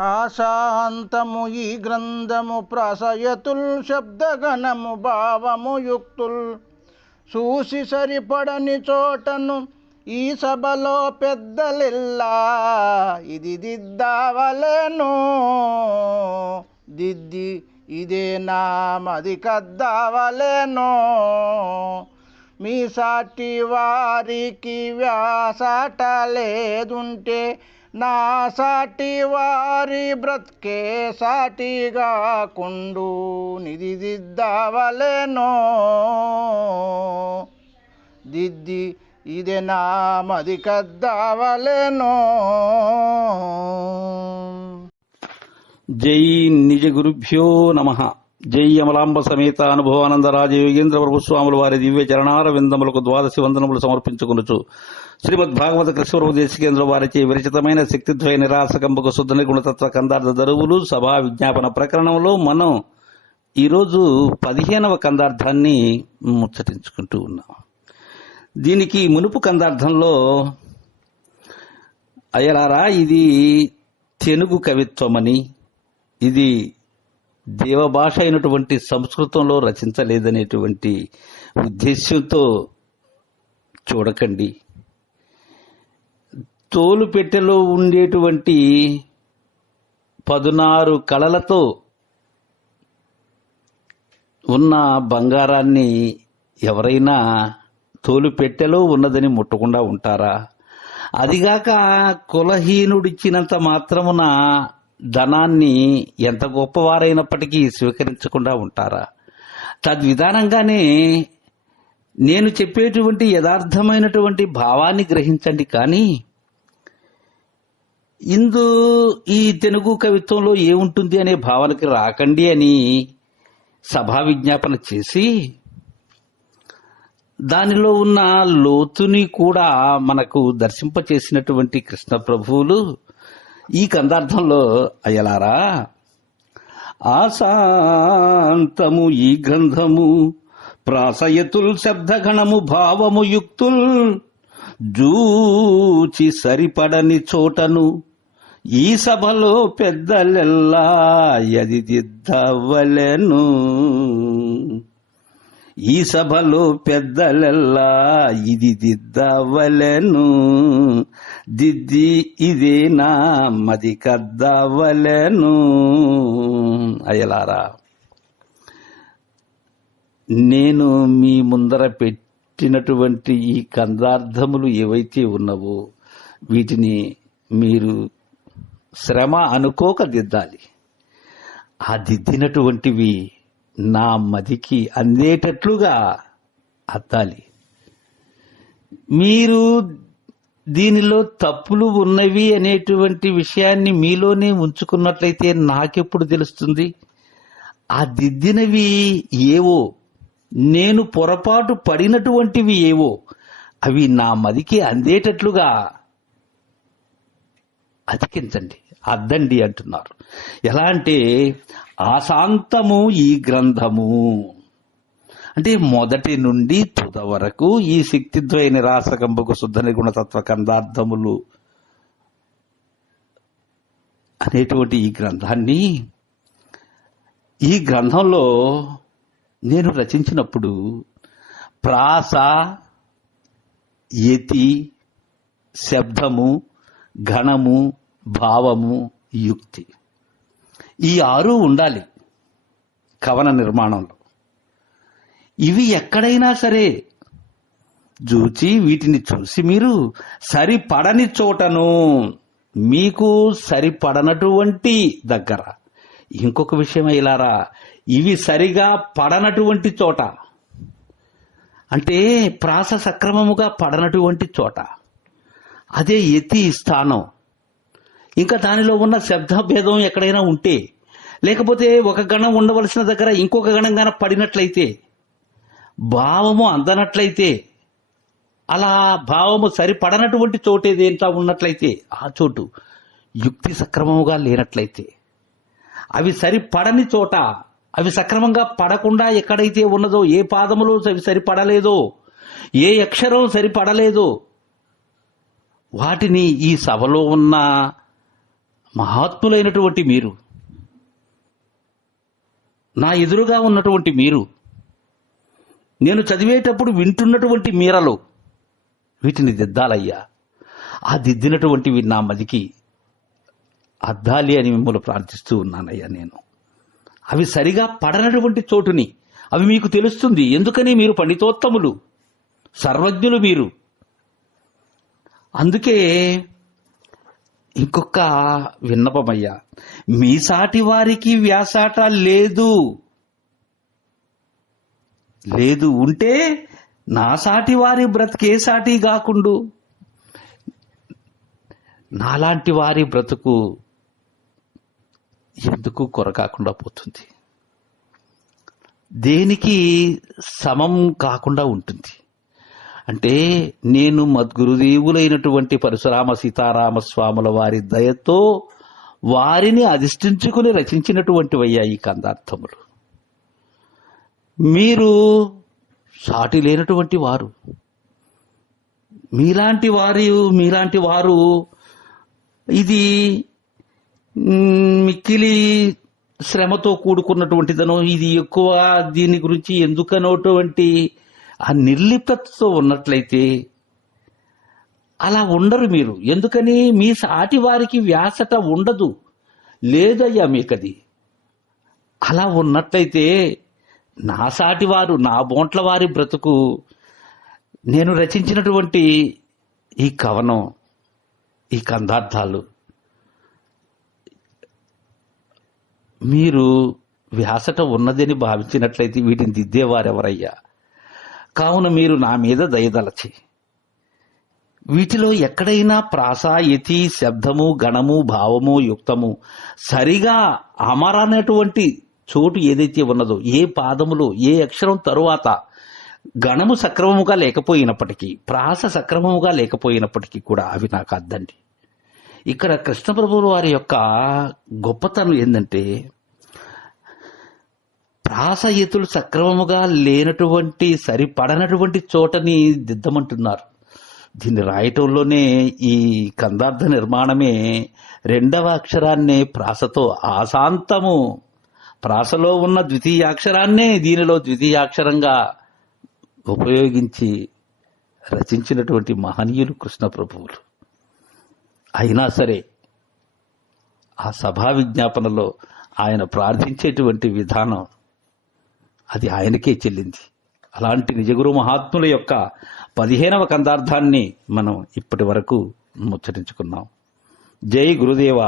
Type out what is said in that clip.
ఆశాంతము ఈ గ్రంథము ప్రసయతుల్ శబ్దగణము భావము యుక్తుల్ చూసి సరిపడని చోటను ఈ సభలో పెద్దలిల్లా. ఇది దిద్దావలేను. దిద్ది ఇదే నా మది కద్దావలేను. మీ సాటి వారికి వ్యాసాట లేదుంటే నా సాటి వారి బ్రతికే సాటిగా కుండు నిధి దిద్దవలెనో దిద్ది ఇదే నా మది కద్దవలెనో జై నిజ గురుభ్యో నమ జై అమలాంబ సమేత అనుభవానంద రాజయోగేంద్ర ప్రభుస్వాములు వారి దివ్య చరణార విందములకు ద్వాదశి వందనములు సమర్పించుకునుచు. శ్రీమద్ భాగవత కృష్ణ దేశకేంద్ర వారిచే విరచితమైన శక్తిద్వయ నిరాసకంబకు శుద్ధ గుణతత్వ కందార్థ దరువులు సభా విజ్ఞాపన ప్రకరణంలో మనం ఈరోజు పదిహేనవ కందార్థాన్ని ముచ్చటించుకుంటూ ఉన్నాం. దీనికి మునుపు కందార్థంలో అయ్యలారా ఇది తెనుగు కవిత్వమని ఇది దేవభాష అయినటువంటి సంస్కృతంలో రచించలేదనేటువంటి ఉద్దేశ్యంతో చూడకండి. తోలు పెట్టెలో ఉండేటువంటి పదునారు కళలతో ఉన్న బంగారాన్ని ఎవరైనా తోలు పెట్టెలో ఉన్నదని ముట్టకుండా ఉంటారా? అదిగాక కులహీనుడిచ్చినంత మాత్రమున ధనాన్ని ఎంత గొప్పవారైనప్పటికీ స్వీకరించకుండా ఉంటారా? తద్విధానంగానే నేను చెప్పేటువంటి యథార్థమైనటువంటి భావాన్ని గ్రహించండి కానీ ఇందు ఈ తెలుగు కవిత్వంలో ఏముంటుంది అనే భావనకి రాకండి అని సభా విజ్ఞాపన చేసి దానిలో ఉన్న లోతుని కూడా మనకు దర్శింపచేసినటువంటి కృష్ణ ప్రభువులు ఈ కందార్థంలో అయ్యలారా ఆశాంతము ఈ గ్రంథము ప్రాసయతుల్ శబ్దగణము భావము యుక్తుల్ జూచి సరిపడని చోటను ఈ సభలో పెద్దలెల్లా యది దిద్దవలెను ఈ సభలో పెద్దలల్లా ఇది దిద్దవలెను. దిద్ది ఇదే నా మది కద్దవలెను. అయ్యలారా నేను మీ ముందర పెట్టినటువంటి ఈ కందార్థములు ఏవైతే ఉన్నవో వీటిని మీరు శ్రమ అనుకోక దిద్దాలి. ఆ దిద్దినటువంటివి నా మదికి అందేటట్లుగా అద్దాలి. మీరు దీనిలో తప్పులు ఉన్నవి అనేటువంటి విషయాన్ని మీలోనే ఉంచుకున్నట్లయితే నాకెప్పుడు తెలుస్తుంది? ఆ దిద్దినవి ఏవో నేను పొరపాటు పడినటువంటివి ఏవో అవి నా మదికి అందేటట్లుగా అతికించండి. అద్దండి అంటున్నారు. ఎలా అంటే ఆశాంతము ఈ గ్రంథము. అంటే మొదటి నుండి తుద వరకు ఈ శక్తిద్వయ నిరాశకంబకు శుద్ధ నిగుణతత్వ కందార్థములు అనేటువంటి ఈ గ్రంథాన్ని ఈ గ్రంథంలో నేను రచించినప్పుడు ప్రాస యతి శబ్దము ఘనము భావము యుక్తి. ఈ ఆరు ఉండాలి కవన నిర్మాణంలో. ఇవి ఎక్కడైనా సరే చూచి వీటిని చూసి మీరు సరిపడని చోటను మీకు సరిపడనటువంటి దగ్గర. ఇంకొక విషయం ఇలారా ఇవి సరిగా పడనటువంటి చోట. అంటే ప్రాస సక్రమముగా పడనటువంటి చోట. అదే ఎతి స్థానం. ఇంకా దానిలో ఉన్న శబ్ద భేదం ఎక్కడైనా ఉంటే లేకపోతే ఒక గణం ఉండవలసిన దగ్గర ఇంకొక గణం గన పడినట్లయితే భావము అందనట్లయితే అలా భావము సరిపడనటువంటి చోటు ఏదేంటా ఉన్నట్లయితే ఆ చోటు యుక్తి సక్రమముగా లేనట్లయితే అవి సరిపడని చోట అవి సక్రమంగా పడకుండా ఎక్కడైతే ఉన్నదో ఏ పాదములో అవి సరిపడలేదో ఏ అక్షరం సరిపడలేదో వాటిని ఈ సభలో ఉన్న మహాత్ములైనటువంటి మీరు నా ఎదురుగా ఉన్నటువంటి మీరు నేను చదివేటప్పుడు వింటున్నటువంటి మీరలు వీటిని దిద్దాలయ్యా. ఆ దిద్దినటువంటివి నా మదికి అద్దాలి అని మిమ్మల్ని ప్రార్థిస్తూ ఉన్నానయ్యా నేను. అవి సరిగా పడనటువంటి చోటుని అవి మీకు తెలుస్తుంది. ఎందుకని మీరు పండితోత్తములు సర్వజ్ఞులు మీరు. అందుకే ఇంకొక విన్నపమయ్యా. మీ సాటి వారికి వ్యాసాట లేదు. లేదు ఉంటే నా సాటి వారి బ్రతికే సాటి కాకుండు. నాలాంటి వారి బ్రతుకు ఎందుకు కొరకాకుండా పోతుంది? దేనికి సమం కాకుండా ఉంటుంది? అంటే నేను మద్గురుదేవులైనటువంటి పరశురామ సీతారామ స్వాముల వారి దయతో వారిని అధిష్ఠించుకుని రచించినటువంటివయ్యా ఈ కందార్థములు. మీరు సాటి లేనటువంటి వారు మీలాంటి వారి మీలాంటి వారు ఇది మిక్కిలి శ్రమతో కూడుకున్నటువంటిదను ఇది ఎక్కువ దీని గురించి ఎందుకనోటువంటి ఆ నిర్లిప్తతో ఉన్నట్లయితే అలా ఉండరు మీరు. ఎందుకని? మీ సాటి వారికి వ్యాసట ఉండదు. లేదయ్యా మీకది. అలా ఉన్నట్లయితే నా సాటి వారు నా బోంట్ల వారి బ్రతుకు నేను రచించినటువంటి ఈ కవనం ఈ కందార్థాలు. మీరు వ్యాసట ఉన్నదని భావించినట్లయితే వీటిని దిద్దేవారెవరయ్యా? కావున మీరు నా మీద దయదలచి వీటిలో ఎక్కడైనా ప్రాస యతి శబ్దము గణము భావము యుక్తము సరిగా అమరనటువంటి చోటు ఏదైతే ఉన్నదో ఏ పాదములో ఏ అక్షరం తరువాత గణము సక్రమముగా లేకపోయినప్పటికీ ప్రాస సక్రమముగా లేకపోయినప్పటికీ కూడా అవి నాకు అద్దండి. ఇక్కడ కృష్ణప్రభువు వారి యొక్క గొప్పతనం ఏంటంటే ప్రాసయతులు సక్రమముగా లేనటువంటి సరిపడనటువంటి చోటని దిద్దమంటున్నారు. దీన్ని రాయటంలోనే ఈ కందార్థ నిర్మాణమే రెండవ అక్షరాన్నే ప్రాసతో ఆశాంతము. ప్రాసలో ఉన్న ద్వితీయాక్షరాన్నే దీనిలో ద్వితీయాక్షరంగా ఉపయోగించి రచించినటువంటి మహనీయులు కృష్ణ ప్రభువులు. అయినా సరే ఆ సభా విజ్ఞాపనలో ఆయన ప్రార్థించేటువంటి విధానం అది ఆయనకే చెల్లింది. అలాంటి నిజగురు మహాత్ముల యొక్క పదిహేనవ కందార్థాన్ని మనం ఇప్పటి వరకు ముచ్చరించుకున్నాం జై గురుదేవ.